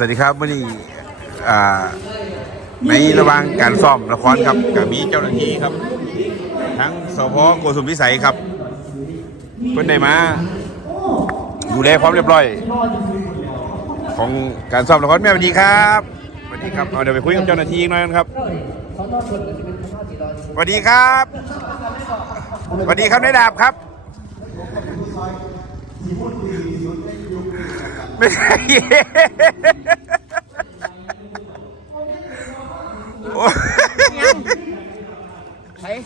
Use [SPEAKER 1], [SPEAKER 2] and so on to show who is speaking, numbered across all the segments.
[SPEAKER 1] สวัสดีครับวันนี้ในระหว่างการซ้อมละครครับกับมีเจ้าหน้าที่ครับ ทั้งสพโกสุมพิสัยครับเพื่อนได้มาดูแลความเรียบร้อย ของการซ้อมละครแม่สวัสดีครับสวัสดีครับเอาเดี๋ยวไปคุยกับเจ้าหน้าที่อีกหน่อยนะครับสวัสดีครับสวัสดีครับนายดาบครับ ไม่ใช่โอ้
[SPEAKER 2] เฮ้ย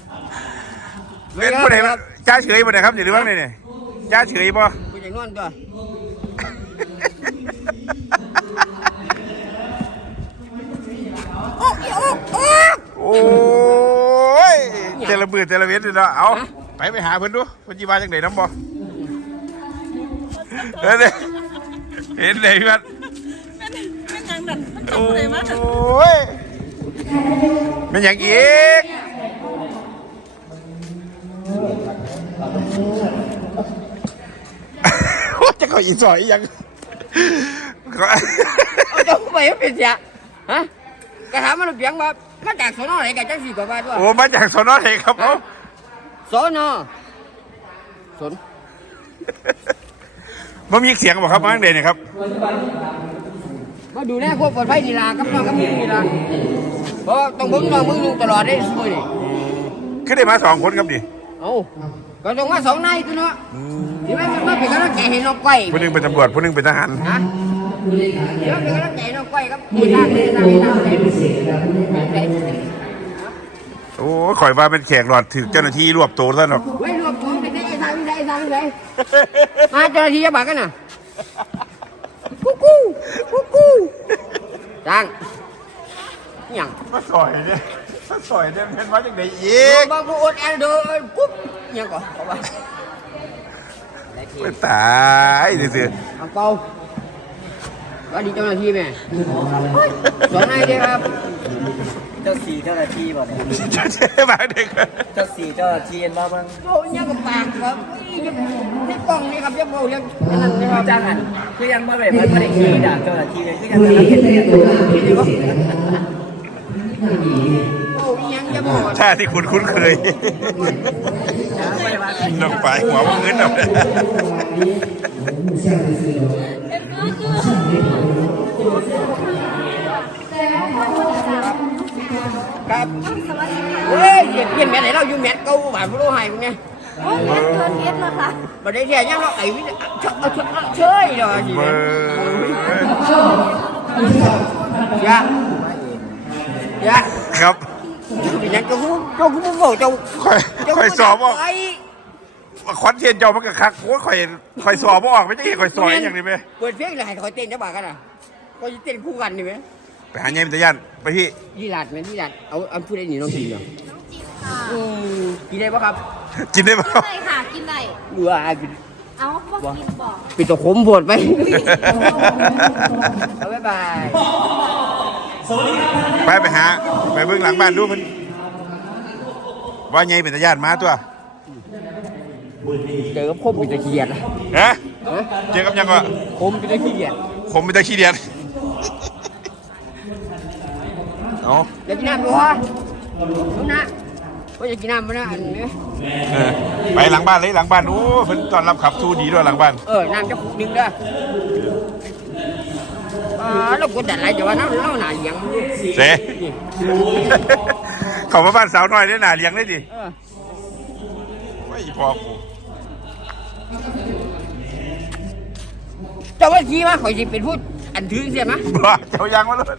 [SPEAKER 1] เป็นผู้ใดวะจ้าเฉยบ่ได้ครับหรือว่าไงเนี่ยจ้าเฉยบ่
[SPEAKER 2] กูจะนอนตัว
[SPEAKER 1] โอ้ยเจระเบื่อเจระเวทเลยเนาะเอาไปไปหาเพิ่อนดูเพิ่อนจีว่าจังไดน้ำบ่เออ เนี่ยเห็นเลยพี่พัด
[SPEAKER 3] ไม่ยังดันมันจั
[SPEAKER 1] โอบ
[SPEAKER 3] เลยมั้ง้
[SPEAKER 1] ยเป็นอย่างอีกว่าจะเขาอีสอยอีหยัง
[SPEAKER 2] เอาเจ้าไปเป็นเสียฮะกระถามมันเพียงว่ามาจากสนอไหนกันจังสี่กว่าบาทด้วย
[SPEAKER 1] โอ้มาจากสนอไหนครับเอา
[SPEAKER 2] สนอสน
[SPEAKER 1] มันมีเสียงบอกครับมาจังเดนนะครับ
[SPEAKER 2] มาดูแลความปลอดภัยนี่ล่ะกับน้องกับมึงนี่ล่ะเพราะต้องเบิ่งน้องเบิ่งลุงตลอดได้สวยนี่
[SPEAKER 1] ขึ้นได้มาสองคนครับดิ
[SPEAKER 2] เอ้าก็ต้องมาสองนายตัวเนาะที่ไม่มันมาเป็นกำลังใจให้น้องก้อย
[SPEAKER 1] ผู้หนึงเป็นตำรวจผู้หนึงเป็นทหาร
[SPEAKER 2] นะเดี๋ยวเป็นกำลังใจให้น้องก้อยครับนี่ล่ะนี่ล่ะนี่ล่ะนี่ล่ะ
[SPEAKER 1] โอ้ข่อยว่าเป็นแขกหลอดถึงเจ้าหน้าที่รวบตัวซะหรอก
[SPEAKER 2] ไว้รวบตัวไปได้ไอ้ทางไอ้ทางไอ้ทางมาเจ้าหน้าที่จะบอกกันน่ะกูกูกูกูจังหยัง
[SPEAKER 1] มาสอยเนี่ยมาสอย เนี่ยเป็นมาจากไหนอีก
[SPEAKER 2] บางกูอดแอลเดอร์กุ๊บหยังก่อนเอาไป
[SPEAKER 1] ไม่ตายดิสิ
[SPEAKER 2] เอาเป่าสวัสดีเจ้าหน้าที่แม่สอนให้ด้วยครับ
[SPEAKER 4] เจ้าสีเจ้าหน้าที่บ่เนี่ย
[SPEAKER 1] จะเจ๊มาเด็ก
[SPEAKER 4] เจ้าสีเจ้าหน้าที่เห็นว่ามัน
[SPEAKER 2] โอ้ยยังกับปากครับนี่กล้องนี่ครับยังเอายังนั่นนะครับ
[SPEAKER 4] จ้างอันคือยังมาแบบมันไม่ได้ขี้ด่าเจ้าหน้าที่เลยคือยังจะรับผิดเลย
[SPEAKER 2] โอ้ยยังจะบอก
[SPEAKER 1] ท่าที่คุณคุ้นเคยลงไปหัวมันเงินเอาเลย
[SPEAKER 2] ครับเฮ้ยเย็นเย็นแม่ไหนเราอยู่แม่เก่าบ้านพวกเราให้มึงไง
[SPEAKER 3] โอ้ยมันเกินเม็ดแล้วค่ะ
[SPEAKER 2] มาได้แค่ยังเราไอ้วิทย์เชเอาเชเอาเชยเลยสิ
[SPEAKER 1] เบอร์
[SPEAKER 2] ยะยะ
[SPEAKER 1] ครับ
[SPEAKER 2] เป็นยังก็รู้เจ้ากูบอกเจ้า
[SPEAKER 1] ข่อยข่อยสอบออก
[SPEAKER 2] ไอ้
[SPEAKER 1] คอนเทนต์เจ้ามันก็คักโอ้ยข่อยข่อยสอบบ่ออกไม่ใช่ข่อยสอยอย่างนี้ไหม
[SPEAKER 2] เปิดเพลงเลยให้เขาเต้นได้บ้ากันอะก็จะเต้นคู่กันนี่ไหม
[SPEAKER 1] ไปหาเงี้ยมิตรยันไปพี่
[SPEAKER 2] ยี่หลาดไหมยี่หลาดเอาเอาพูดได้หนีน้องกินเหรออืมกินได้ปะครับ
[SPEAKER 1] กินได้ป่ะ
[SPEAKER 3] กินได้ค่ะกินได้
[SPEAKER 2] ดูว่าไอ้ปิด
[SPEAKER 3] เอาพวกกินบอก
[SPEAKER 2] ปิดตัวขมปวดไปเอาบ๊ายบาย
[SPEAKER 1] ไปไปหา ไปเบื้องหลังบ้านดูมันว่าไงเป็นตาญาติมาตัว
[SPEAKER 2] เจอกับคมปิดตะเกียด
[SPEAKER 1] ฮะ
[SPEAKER 2] ฮะ
[SPEAKER 1] เจอกับยังวะ
[SPEAKER 2] คมปิดตะเกียด
[SPEAKER 1] ผมเป็นตาขี้เดียน เอา
[SPEAKER 2] อยากกินน้ำด้วยรู้นะว่าอยากกินน้ำมั้ยนะอันนี้
[SPEAKER 1] เออไปหลังบ้านเลยหลังบ้านโอ้เพิ่นต้อนรับขับทูดีด้วยหลังบ้าน
[SPEAKER 2] เออน้ำจะขุกนึงเด้ออ่าเรากดดันอะไรแต่ว่าน้ำเราหนาเลี้ยง
[SPEAKER 1] เส เขามาบ้านสาวน้อยได้หนาเลี้ยงได้ดิ
[SPEAKER 2] เออ
[SPEAKER 1] ไม่พอกู
[SPEAKER 2] เจ้าว่าทีมาข่อยสิเป็นผู้ อันถือเสียมะ
[SPEAKER 1] บ้าเจ้ายังมาเลย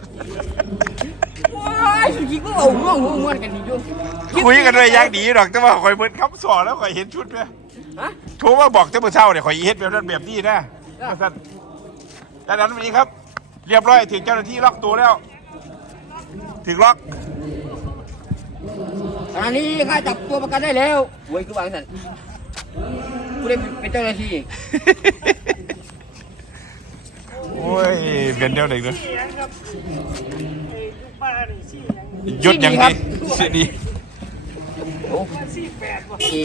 [SPEAKER 2] ว้ายสุกี้ก็เอาง่วงง่วงง่วงกันดีอยู่
[SPEAKER 1] คุยกันด้วยอยังดีหรอกแต่ว่าข่อยเพิ่นคำสอนแล้วข่อยเห็นชุดไหม
[SPEAKER 2] ฮะ
[SPEAKER 1] โทรมาบอกเจ้ามือเช้าเนี่ยข่อยเฮ็ดแบบนั้นแบบนี้นะว่าซั่นดังนั้นวันนี้ครับ เรียบร้อยถึงเจ้าหน้าที่ล็อกตัวแล้ว ถึงล็อก
[SPEAKER 2] อันนี้ข้าจับตัวประกันได้แล้วเว้ยคือวางสันกูได้เป็นเจ้าหน้าที่
[SPEAKER 1] โอ้ ยเป็นเดียวเด็กเลยหยุดอย่างนี้สิดี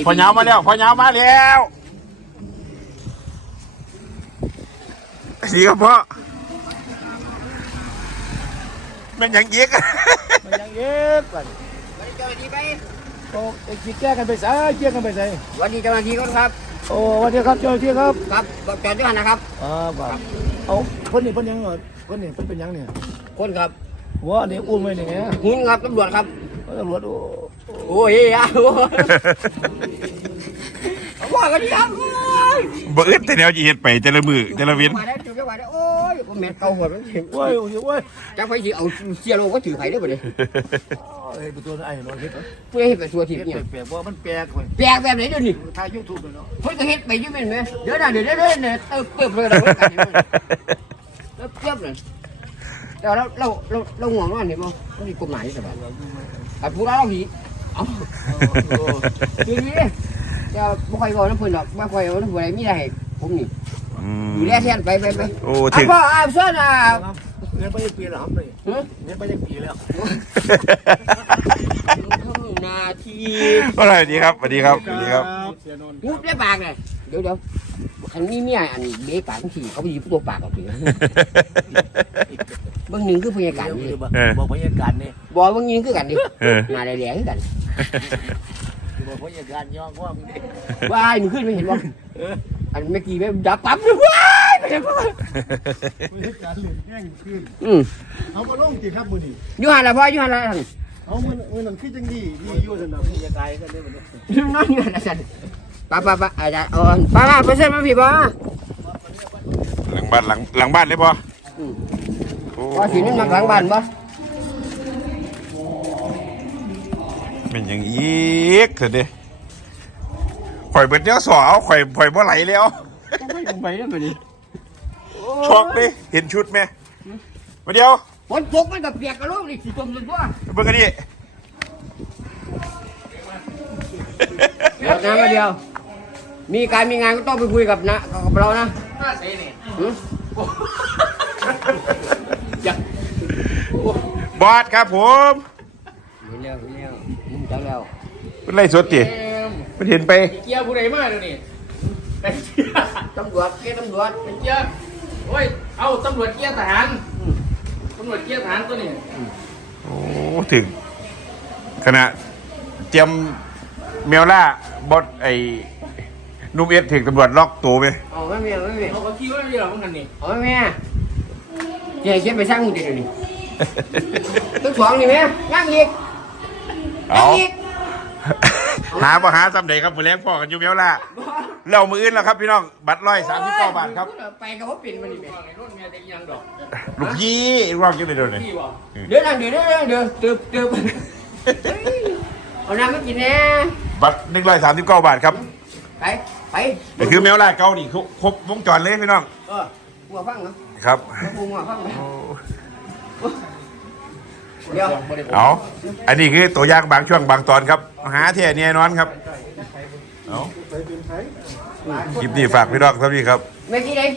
[SPEAKER 1] พอเหงามาแล้วพอเหงามาแล้วสีครับพ่อแม่นหยังเยียก
[SPEAKER 5] มันยังเย็บกัน
[SPEAKER 2] วันนี้เจ้าหน้าที่ไป
[SPEAKER 5] โอ้ไอ้ขี้แก้กันไปใส่แก้กันไปใส่
[SPEAKER 2] วันนี้เจ้าหน้าที่ก่อนครับ
[SPEAKER 5] โอ้สวันนี้ครับเจ้าหน้าที่ครับ
[SPEAKER 2] ครับบอกจอดด้วยกันนะครับ
[SPEAKER 5] อ่าบ่าเอาคนนี้เพิ่นยังเหรอคนนี้เพิ่นเป็นหยังเนี่ย
[SPEAKER 2] คนครับ
[SPEAKER 5] หัวอันนี้อุ้มไว้นี่ไง
[SPEAKER 2] หุ่นครับตำรวจครับ
[SPEAKER 5] ตำรวจโอ้
[SPEAKER 2] โอ้ยอะโอ้ยเอาว่ากันดีครับโอ้ย
[SPEAKER 1] บ่อึดแต่แนวจีเฮ็ดไปแต่ละมือแต่ละเว้น
[SPEAKER 2] มาได้จุดจังห วะได้โอ้ยผมแม่เก่าหัวมันเห็น
[SPEAKER 5] โอ้ยโอ้ยโอ้ย
[SPEAKER 2] จังไฟสิเอาเสียโลก็ถือไผ่ได้บ่เนี่ย
[SPEAKER 5] เอ้ยเป็นตัวไอ้หนอนเฮ็ด
[SPEAKER 2] เพื่อให้เป็นตัวที
[SPEAKER 5] เฮ็ด
[SPEAKER 2] เนี่ย
[SPEAKER 5] แปลกๆว่ามันแปลกเว้ย
[SPEAKER 2] แปลกแบบไหนเดี๋ยวนี้
[SPEAKER 5] ถ่ายยูทูบเลยเนาะ
[SPEAKER 2] เพิ่นก็เฮ็ดไปอยู่แม่นไหมเดี๋ยวนะเดี๋ยวเดี๋ยวเดี๋ยวเนี่ยเติบเติบเลยเรากันเห็นไหมเติบเติบเลยแต่เราเราเราเราห่วงว่าเห็นบ่มันมีกฎหมายสบายแต่พวกเราผีเอ้าทีนี้จะบ่ค่อยบอกน้ำเพิ่นหรอกบ่ค่อยเอาน้ำเพิ่นอะไรมีได้ให้ผมนี่
[SPEAKER 1] อืม
[SPEAKER 2] ดูแลแทนไปไปไป
[SPEAKER 1] โอ้
[SPEAKER 2] อะ
[SPEAKER 1] ถึง
[SPEAKER 2] พ่ออะซ่อนอะ
[SPEAKER 5] เงินไปยังปีแล้วครับเลย
[SPEAKER 2] ฮะ
[SPEAKER 5] เงินไปยังปีแล้ว
[SPEAKER 2] นาที
[SPEAKER 1] ว่าไรดีครับสวัสดีครับสวัสดีครับ
[SPEAKER 5] เสียนนท์
[SPEAKER 2] พูดได้ปากเลยเดี๋ยวเดี๋ยวคันนี้เมียอันเบปากทั้งสี่เขาไปหยิบตัวปากออกทีเบื้องหนึ่งคือพยากาศนี่
[SPEAKER 5] บอกบอกบรรยากาศนี่
[SPEAKER 2] บอกเบื้องหนึ่งคือกันดิ
[SPEAKER 1] เออ
[SPEAKER 2] หนาแหล่ๆคือกัน
[SPEAKER 5] บอกบรรยากาศย่องว่ามึงดิ
[SPEAKER 2] ว้ายมันขึ้นไม่เห็นว่า อันเมื่อกี้แม่ดับปั๊บเลยว้ายไปเลยพ่อบ
[SPEAKER 5] รรยากาศเหลืองแห้งขึ้น
[SPEAKER 2] อืม
[SPEAKER 5] เอามาลงกี่ครับมือนี่
[SPEAKER 2] อยูหันละพ่ออยูหันละท่าน
[SPEAKER 5] เอามันมันนั่นคือจังดีดีอยู่สนามบรรยากาศกันได้บ่เนี่ย
[SPEAKER 2] นอนอยูหันละท่านป้าป้าป้าอาจารย์เอาป้าป้าไปเส้นมาพี่ป้า
[SPEAKER 1] หลังบ้านหลังหลังบ้านเลยปะ
[SPEAKER 2] อืม
[SPEAKER 1] โอ้
[SPEAKER 2] พอสินี่มาหลังบ้านปะ
[SPEAKER 1] เป็นอย่างอีกเถอะดิ ข่อยเบิดเนี้ยสอเอาข่อยข่อยบ่ไหลแล้ว
[SPEAKER 2] จะไปลงไปแล้วไปดิ
[SPEAKER 1] ช็อกดิเห็นชุดไหมมาเดียว
[SPEAKER 2] ฝนตกมันกับเปียกกระโลกนี่สิจมจนตัว
[SPEAKER 1] เบิ่งกันดิ
[SPEAKER 2] เดี๋ยวนะมาเดียว มีการมีงานก็ต้องไปคุยกับนะกับเรานะ
[SPEAKER 4] น่าเสียนี่
[SPEAKER 2] หืมอย่า
[SPEAKER 1] บอสครับผม
[SPEAKER 2] เห็นแล้วเห็นแล้วมึงจังแล้ว
[SPEAKER 1] เป็นไรสดติ มันเห็นไป
[SPEAKER 4] เกียร์ผู้ใดมาเดี๋ยวนี้ไอ้เกียร์
[SPEAKER 2] ตำรวจเกี่ยตำรวจ
[SPEAKER 4] ไอ้เกียร์โอ้ย เอาตำรวจเกียร์ทหารตำรวจเกียร์ทหารตัวนี้
[SPEAKER 1] โอ้ถึงขณะเตรียมเมลล่าบอสไอ้นุ่มเอสถึงตำรวจล็อกตัวไป
[SPEAKER 2] เอาไม่มีไม่มี
[SPEAKER 4] เขาเขาคิดว่าไม่หรอกพวกนั้นนี่
[SPEAKER 2] เอาไม่มีเจ๊เก็บไปสร้างมึงเดี๋ยวนี้ตัวสองนี่แม่ย่างอีกย่า
[SPEAKER 1] เอา
[SPEAKER 2] งอีก
[SPEAKER 1] หาบ่หาซ้ำใดครับมือแรงพ่อกันอยู่เมลล่าแล้วมืออื่นแล้วครับพี่น้องบัตรร้อยสามสิบเก้าบาทครับ
[SPEAKER 2] ไปกับว่าปิ่นมันนี่แม่
[SPEAKER 4] ว่าไงรุ่นเมียจะยังดอก
[SPEAKER 1] ลูกยี่รอบยังไงเดี๋ยวนี้
[SPEAKER 4] พี่บอก
[SPEAKER 2] เดี๋ยวนั่งเดี๋ยวเดี๋ยวเดี๋ยวเติบเติบเอาน้ำมากินแน่
[SPEAKER 1] บัตรหนึ่งร้อยสามสิบเก้าบาทครับ
[SPEAKER 2] ไปไป
[SPEAKER 1] แต่คือเมลล่าเกานี่ครบครบวงจรเลยพี่น้อง
[SPEAKER 2] เออหัวฟังเนาะ
[SPEAKER 1] ครับ
[SPEAKER 2] หัวฟังนะ เดี๋ยว
[SPEAKER 1] เอาอันนี้คือตัวอย่างบางช่วงบางตอนครับหาเท่เนี่ยนอนครับเอาคลิปนี้ฝากพี่น้องครับพี่ครับ
[SPEAKER 2] เมื่อกี้ได้